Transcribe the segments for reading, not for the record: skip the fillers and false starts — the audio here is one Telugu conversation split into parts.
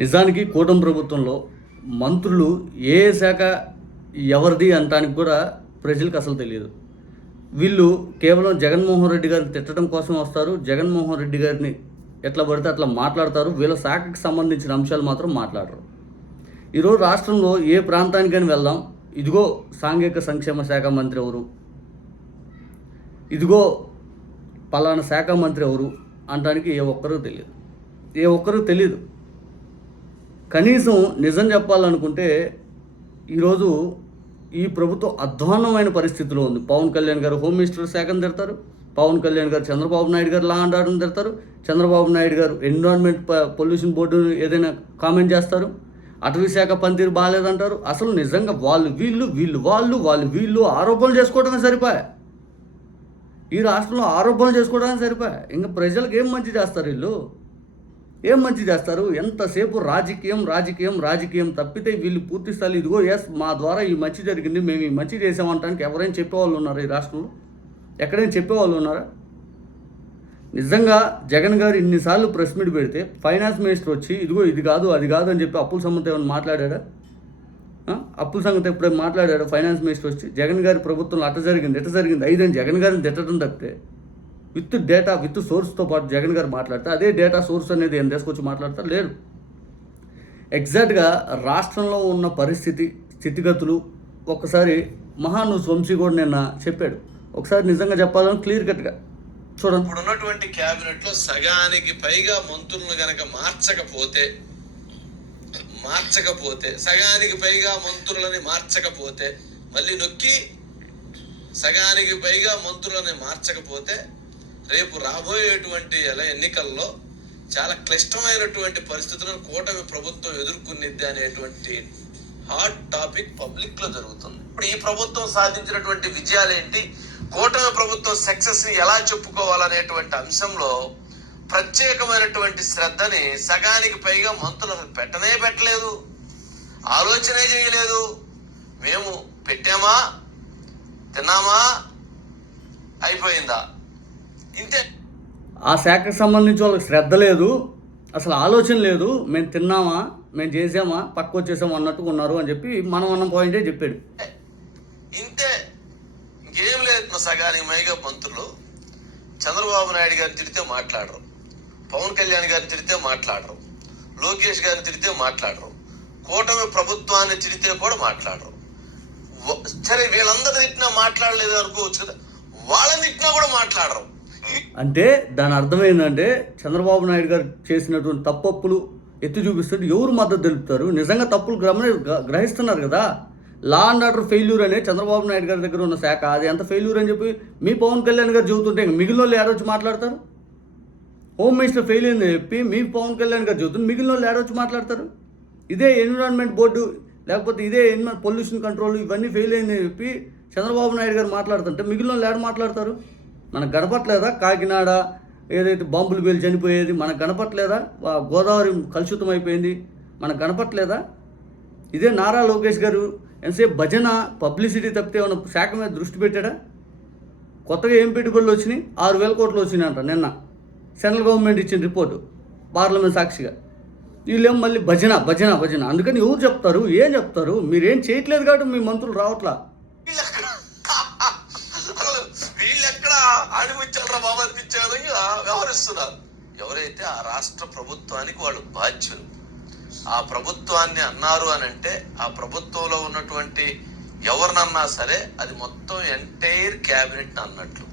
నిజానికి కూటమి ప్రభుత్వంలో మంత్రులు ఏ శాఖ ఎవరిది అనటానికి కూడా ప్రజలకు అసలు తెలియదు. వీళ్ళు కేవలం జగన్మోహన్ రెడ్డి గారిని తిట్టడం కోసం వస్తారు. జగన్మోహన్ రెడ్డి గారిని ఎట్లా పడితే అట్లా మాట్లాడతారు. వీళ్ళ శాఖకి సంబంధించిన అంశాలు మాత్రం మాట్లాడరు. ఈరోజు రాష్ట్రంలో ఏ ప్రాంతానికైనా వెళ్దాం, ఇదిగో సాంఘిక సంక్షేమ శాఖ మంత్రి ఎవరు, ఇదిగో పలానా శాఖ మంత్రి ఎవరు అనటానికి ఏ ఒక్కరూ తెలియదు. కనీసం నిజం చెప్పాలనుకుంటే ఈరోజు ఈ ప్రభుత్వం అధ్వాన్నమైన పరిస్థితిలో ఉంది. పవన్ కళ్యాణ్ గారు హోమ్ మినిస్టర్ శాఖను తిడతారు, పవన్ కళ్యాణ్ గారు చంద్రబాబు నాయుడు గారు లా అండ్ ఆర్డర్ని తిడతారు, చంద్రబాబు నాయుడు గారు ఎన్విరాన్మెంట్ పొల్యూషన్ బోర్డు ఏదైనా కామెంట్ చేస్తారు, అటవీ శాఖ పనితీరు బాగాలేదంటారు. అసలు నిజంగా వీళ్ళు ఆరోపణలు చేసుకోవడమే సరిపోయా. ఈ రాష్ట్రంలో ఆరోపణలు చేసుకోవడానికి సరిపోయా. ఇంకా ప్రజలకు ఏం మంచి చేస్తారు వీళ్ళు? ఏం మంచి చేస్తారు? ఎంతసేపు రాజకీయం తప్పితే వీళ్ళు పూర్తి స్థాయి ఇదిగో మా ద్వారా ఈ మంచి జరిగింది, మేము ఈ మంచి చేసామంటానికి ఎవరైనా చెప్పేవాళ్ళు ఉన్నారా ఈ రాష్ట్రంలో? ఎక్కడైనా చెప్పేవాళ్ళు ఉన్నారా? నిజంగా జగన్ గారు ఇన్నిసార్లు ప్రెస్ మీట్ పెడితే ఫైనాన్స్ మినిస్టర్ వచ్చి ఇదిగో ఇది కాదు అది కాదు అని చెప్పి అప్పుల సంగతి ఏమైనా మాట్లాడా? అప్పుల సంగతి ఎప్పుడైనా మాట్లాడాడు ఫైనాన్స్ మినిస్టర్ వచ్చి? జగన్ గారి ప్రభుత్వంలో ఎట జరిగింది ఐదని జగన్ గారిని తిట్టడం తప్పితే విత్ డేటా విత్ సోర్స్తో పాటు జగన్ గారు మాట్లాడితే అదే డేటా సోర్స్ అనేది ఏం తీసుకొచ్చి మాట్లాడతారు? లేరు. ఎగ్జాక్ట్గా రాష్ట్రంలో ఉన్న స్థితిగతులు ఒకసారి మహానుస్ వంశీ కూడా నిన్న చెప్పాడు. ఒకసారి నిజంగా చెప్పాలని క్లియర్ కట్గా చూడండి. ఇప్పుడు ఉన్నటువంటి క్యాబినెట్ లో సగానికి పైగా మంత్రులను గనక మార్చకపోతే సగానికి పైగా మంత్రులని మార్చకపోతే మళ్ళీ నొక్కి సగానికి పైగా మంత్రులని మార్చకపోతే రేపు రాబోయేటువంటి ఎన్నికల్లో చాలా క్లిష్టమైనటువంటి పరిస్థితులను కూటమి ప్రభుత్వం ఎదుర్కొనిద్ది అనేటువంటి హాట్ టాపిక్ పబ్లిక్ లో జరుగుతుంది. ఇప్పుడు ఈ ప్రభుత్వం సాధించినటువంటి విజయాలేంటి, కూటమి ప్రభుత్వం సక్సెస్ ని ఎలా చెప్పుకోవాలనేటువంటి అంశంలో ప్రత్యేకమైనటువంటి శ్రద్ధని సగానికి పైగా మంత్రులు పెట్టలేదు, ఆలోచనే చేయలేదు. మేము పెట్టామా, తిన్నామా, అయిపోయిందా, ఇంతే. ఆ శాఖకు సంబంధించి వాళ్ళకి శ్రద్ధ లేదు, అసలు ఆలోచన లేదు. మేము తిన్నామా, మేము చేసామా, పక్క వచ్చేసామా అన్నట్టు ఉన్నారు అని చెప్పి మనం అన్న పాయింటే చెప్పాడు. ఇంతే, ఇంకేం లేదు. సగానికి పైగా మంత్రులు చంద్రబాబు నాయుడు గారిని తిడితే మాట్లాడరు, పవన్ కళ్యాణ్ గారిని తిడితే మాట్లాడరు, లోకేష్ గారిని తిడితే మాట్లాడరు, కూటమి ప్రభుత్వాన్ని తిడితే కూడా మాట్లాడరు. సరే వీళ్ళందరూ తిట్టినా మాట్లాడలేదు అనుకోవచ్చు కదా, వాళ్ళని తిట్టినా కూడా మాట్లాడరు. అంటే దాని అర్థం ఏంటంటే చంద్రబాబు నాయుడు గారు చేసినటువంటి తప్పులు ఎత్తి చూపిస్తుంటే ఎవరు మద్దతు తెలుపుతారు? నిజంగా తప్పులు గ్రహిస్తున్నారు కదా. లా అండ్ ఆర్డర్ ఫెయిల్యూర్ అనే చంద్రబాబు నాయుడు గారి దగ్గర ఉన్న శాఖ అది ఎంత ఫెయిల్యూర్ అని చెప్పి మీ పవన్ కళ్యాణ్ గారు చెబుతుంటే మిగిలిన వాళ్ళు ఏడొచ్చి మాట్లాడతారు? హోమ్ మినిస్టర్ ఫెయిల్ అయిందని చెప్పి మీ పవన్ కళ్యాణ్ గారు చెబుతుంది, మిగిలిన వాళ్ళు ఏడొచ్చి మాట్లాడతారు? ఇదే ఎన్విరాన్మెంట్ బోర్డు లేకపోతే ఇదే పొల్యూషన్ కంట్రోల్ ఇవన్నీ ఫెయిల్ అయిందని చెప్పి చంద్రబాబు నాయుడు గారు మాట్లాడుతుంటే మిగిలిన వాళ్ళు ఏడ మాట్లాడతారు? మనకు గడపట్లేదా? కాకినాడ ఏదైతే బాంబులు పేలి చనిపోయేది మనకు కనపట్లేదా? గోదావరి కలుషితం అయిపోయింది మనకు కనపట్లేదా? ఇదే నారా లోకేష్ గారు ఎంతసేపు భజన పబ్లిసిటీ తప్పితే ఏమైనా శాఖ మీద దృష్టి పెట్టాడా? కొత్తగా ఏం పెట్టుబడులు వచ్చినాయి? 6,000 కోట్లు వచ్చినాయంట నిన్న సెంట్రల్ గవర్నమెంట్ ఇచ్చిన రిపోర్టు పార్లమెంట్ సాక్షిగా. వీళ్ళేమో మళ్ళీ భజన. అందుకని ఎవరు చెప్తారు? ఏం చెప్తారు? మీరేం చేయట్లేదు కాబట్టి మీ మంత్రులు రావట్లా. ఆడిపించారా బాబా అనిపించే విధంగా వ్యవహరిస్తున్నారు. ఎవరైతే ఆ రాష్ట్ర ప్రభుత్వానికి వాళ్ళు బాధ్యులు, ఆ ప్రభుత్వాన్ని అన్నారు అని అంటే ఆ ప్రభుత్వంలో ఉన్నటువంటి ఎవరినన్నా సరే అది మొత్తం ఎంటైర్ క్యాబినెట్ అన్నట్లు.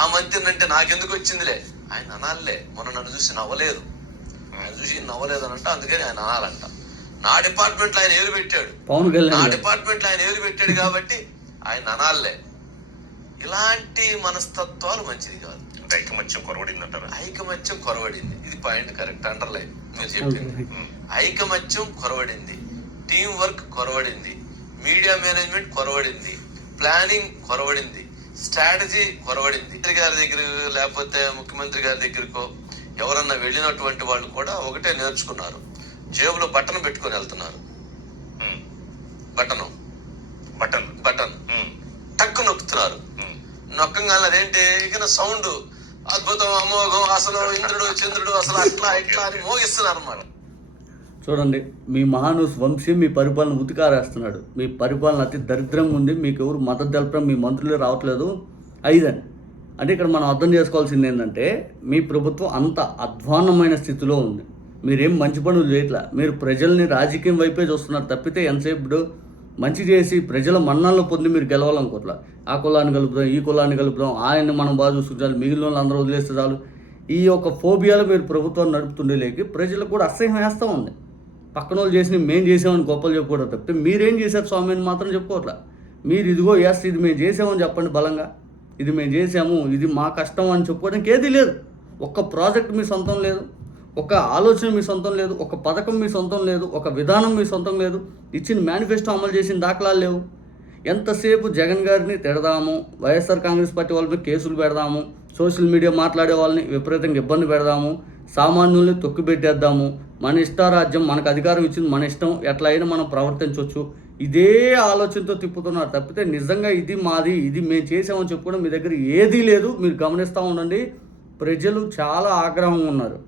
ఆ మంత్రిని అంటే నాకెందుకు వచ్చిందిలే, ఆయన అనాలే. మొన్న నన్ను చూసి నవ్వలేదు, ఆయన చూసి నవ్వలేదు అని అంటే అందుకని ఆయన అనాలంట. నా డిపార్ట్మెంట్ లో ఆయన ఏరు పెట్టాడు, కాబట్టి ఆయన అనాలే. ఇలాంటి మనస్తత్వాలు మంచిది కాదు. ఐకమత్యం కొరవడిందంటారా? ఐకమత్యం కొరవడింది, ఇది పాయింట్ కరెక్ట్, అండర్లైన్ మీరు చెప్పింది. ఐకమత్యం కొరవడింది, టీం వర్క్ కొరవడింది, మీడియా మేనేజ్మెంట్ కొరవడింది, ప్లానింగ్ కొరవడింది, స్ట్రాటజీ కొరవడింది. గారి దగ్గర లేకపోతే ముఖ్యమంత్రి గారి దగ్గరకో ఎవరన్నా వెళ్ళినటువంటి వాళ్ళు కూడా ఒకటే నేర్చుకున్నారు, జేబులో బటన్ పెట్టుకొని వెళ్తున్నారు. Button tuck నొక్కుతున్నారు. నొక్కంగానే అదేంటి ఇక సౌండ్ అద్భుతం, అమోఘం, అసలు ఇంద్రుడు చంద్రుడు అసలు అట్లా ఇట్లా అని మోగిస్తున్నారు అన్నమాట. చూడండి, మీ మహానూస్ వంశీ మీ పరిపాలన ఉతికారేస్తున్నాడు. మీ పరిపాలన అతి దరిద్రంగా ఉంది. మీకు ఎవరు మద్దతు తెలపడం, మీ మంత్రులే రావట్లేదు. ఐదని అంటే ఇక్కడ మనం అర్థం చేసుకోవాల్సింది ఏంటంటే, మీ ప్రభుత్వం అంత అధ్వాన్నమైన స్థితిలో ఉంది. మీరేం మంచి పనులు చేయట్లా. మీరు ప్రజల్ని రాజకీయం వైపే చూస్తున్నారు తప్పితే ఎంతసేపు మంచి చేసి ప్రజల మన్ననలు పొంది మీరు గెలవాలనుకోవట్లా. ఆ కులాన్ని కలుపుదాం, ఈ కులాన్ని కలుపుదాం, ఆయన్ని మనం బాగా చూసుకుంటారు, మిగిలిన వాళ్ళు అందరూ వదిలేస్తే చాలు. ఈ యొక్క ఫోబియాలో మీరు ప్రభుత్వాన్ని నడుపుతుండేలేకి ప్రజలకు కూడా అసహ్యం వేస్తూ ఉంది. పక్కన వాళ్ళు చేసి మేము చేసామని గొప్పలు చెప్పుకోవడం తప్పితే మీరేం చేశారు స్వామి అని మాత్రం చెప్పుకోవట్లా. మీరు ఇదిగో ఎస్ ఇది మేము చేసామని చెప్పండి బలంగా. ఇది మేము చేసాము, ఇది మా కష్టం అని చెప్పుకోవడానికి ఏదీ లేదు. ఒక్క ప్రాజెక్ట్ మీ సొంతం లేదు, ఒక ఆలోచన మీ సొంతం లేదు, ఒక పథకం మీ సొంతం లేదు, ఒక విధానం మీ సొంతం లేదు, ఇచ్చిన మేనిఫెస్టో అమలు చేసిన దాఖలాలు లేవు. ఎంతసేపు జగన్ గారిని తిడదాము, వైఎస్ఆర్ కాంగ్రెస్ పార్టీ వాళ్ళ మీద కేసులు పెడదాము, సోషల్ మీడియా మాట్లాడే వాళ్ళని విపరీతంగా ఇబ్బంది పెడదాము, సామాన్యుల్ని తొక్కిపెట్టేద్దాము, మన ఇష్టారాజ్యం, మనకు అధికారం ఇచ్చింది మన ఇష్టం, ఎట్లా అయినా మనం ప్రవర్తించవచ్చు, ఇదే ఆలోచనతో తిప్పుతున్నారు తప్పితే నిజంగా ఇది మాది, ఇది మేము చేసామని చెప్పుకోవడం మీ దగ్గర ఏదీ లేదు. మీరు గమనిస్తూ ఉండండి, ప్రజలు చాలా ఆగ్రహంగా ఉన్నారు.